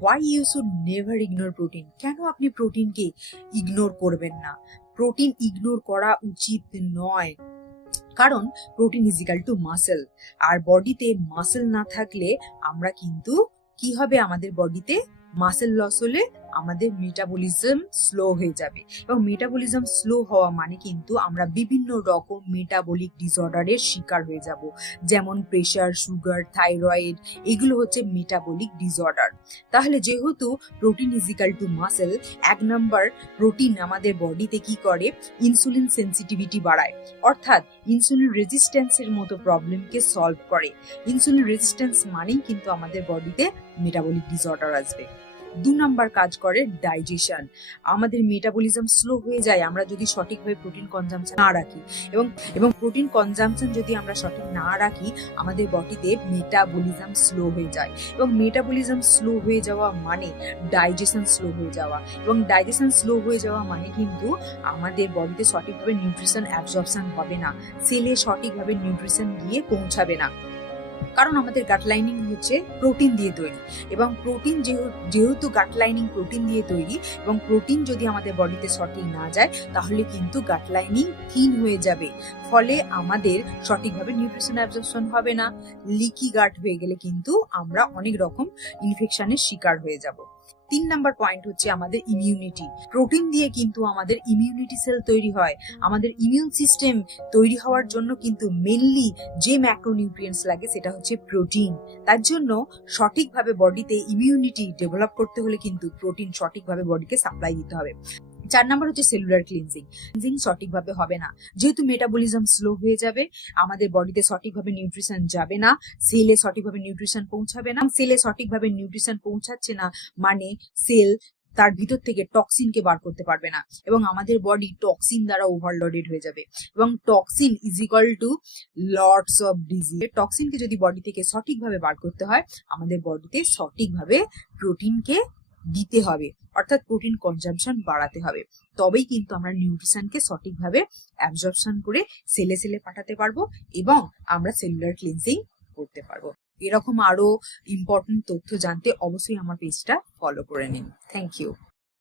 Why you should never ignore protein. কেন আপনি প্রোটিনকে ignore করবেন না? প্রোটিন ইগনোর করা উচিত নয়, কারণ protein is equal to muscle. আর বডিতে মাসেল না থাকলে আমরা কিন্তু কি হবে, আমাদের বডিতে মাসেল লস হলে আমাদের মেটাবলিজম স্লো হয়ে যাবে, এবং মেটাবলিজম স্লো হওয়া মানে কিন্তু আমরা বিভিন্ন রকম মেটাবলিক ডিসঅর্ডারের শিকার হয়ে যাব, যেমন প্রেশার, সুগার, থাইরয়েড, এগুলো হচ্ছে মেটাবলিক ডিসঅর্ডার। তাহলে যেহেতু protein is equal to muscle, 1 number, protein আমাদের বডিতে কি করে, ইনসুলিন সেন্সিটিভিটি বাড়ায়, অর্থাৎ ইনসুলিন রেজিস্ট্যান্সের মতো প্রবলেমকে সলভ করে। ইনসুলিন রেজিস্ট্যান্স মানেই কিন্তু আমাদের বডিতে মেটাবলিক ডিসঅর্ডার আসবে। 2 নাম্বার কাজ করে ডাইজেশন। আমাদের মেটাবলিজম স্লো হয়ে যায় আমরা যদি সঠিকভাবে প্রোটিন কনজাম্পশন না রাখি, এবং প্রোটিন কনজাম্পশন যদি আমরা সঠিক না রাখি, আমাদের বডিতে মেটাবলিজম স্লো হয়ে যায়, এবং মেটাবলিজম স্লো হয়ে যাওয়া মানে ডাইজেশন স্লো হয়ে যাওয়া, এবং ডাইজেশন স্লো হয়ে যাওয়া মানে কিন্তু আমাদের বডিতে সঠিকভাবে নিউট্রিশন অ্যাবজর্পশন হবে না, সেলে সঠিকভাবে নিউট্রিশন গিয়ে পৌঁছাবে না। কারণ আমাদের গাট লাইনিং হচ্ছে প্রোটিন দিয়ে তৈরি, এবং প্রোটিন যেহেতু গাট লাইনিং প্রোটিন দিয়ে তৈরি, এবং প্রোটিন যদি আমাদের বডিতে সঠিক না যায় তাহলে কিন্তু গাট লাইনিং থিন হয়ে যাবে, ফলে আমাদের সঠিকভাবে নিউট্রিশন অ্যাবজর্পশন হবে না। লিকি গাট হয়ে গেলে কিন্তু আমরা অনেক রকম ইনফেকশনের শিকার হয়ে যাব। 3 নাম্বার পয়েন্ট হচ্ছে আমাদের ইমিউনিটি। প্রোটিন দিয়ে কিন্তু আমাদের ইমিউনিটি সেল তৈরি হয়। আমাদের ইমিউন সিস্টেম তৈরি হওয়ার জন্য কিন্তু মেনলি যে ম্যাক্রোনিউট্রিয়েন্টস লাগে সেটা হচ্ছে প্রোটিন। তার জন্য সঠিকভাবে বডিতে ইমিউনিটি ডেভেলপ করতে হলে কিন্তু প্রোটিন সঠিকভাবে বডিকে সাপ্লাই দিতে হবে। 4 নাম্বার হচ্ছে সেলুলার ক্লিনজিং সঠিকভাবে হবে না, যেহেতু মেটাবলিজম স্লো হয়ে যাবে, আমাদের বডিতে সঠিকভাবে নিউট্রিশন যাবে না, সেলে সঠিকভাবে নিউট্রিশন পৌঁছাবে না। সেলে সঠিকভাবে নিউট্রিশন পৌঁছাচ্ছে না মানে সেল তার ভিতর থেকে টক্সিনকে বার করতে পারবে না, এবং আমাদের বডি টক্সিন দ্বারা ওভারলোডেড হয়ে যাবে, এবং toxin is equal to lots of disease. টক্সিনকে যদি বডি থেকে সঠিকভাবে বার করতে হয়, আমাদের বডিতে সঠিকভাবে প্রোটিনকে দিতে হবে, অর্থাৎ প্রোটিন কনজাম্পশন বাড়াতে হবে, তবেই কিন্তু আমরা নিউট্রিশনকে সঠিকভাবে অ্যাবজর্পশন করে সেলে সেলে পাঠাতে পারবো, এবং আমরা সেলুলার ক্লিনজিং করতে পারবো। এরকম আরো ইম্পর্টেন্ট তথ্য জানতে অবশ্যই আমার পেজটা ফলো করে নিন। Thank you.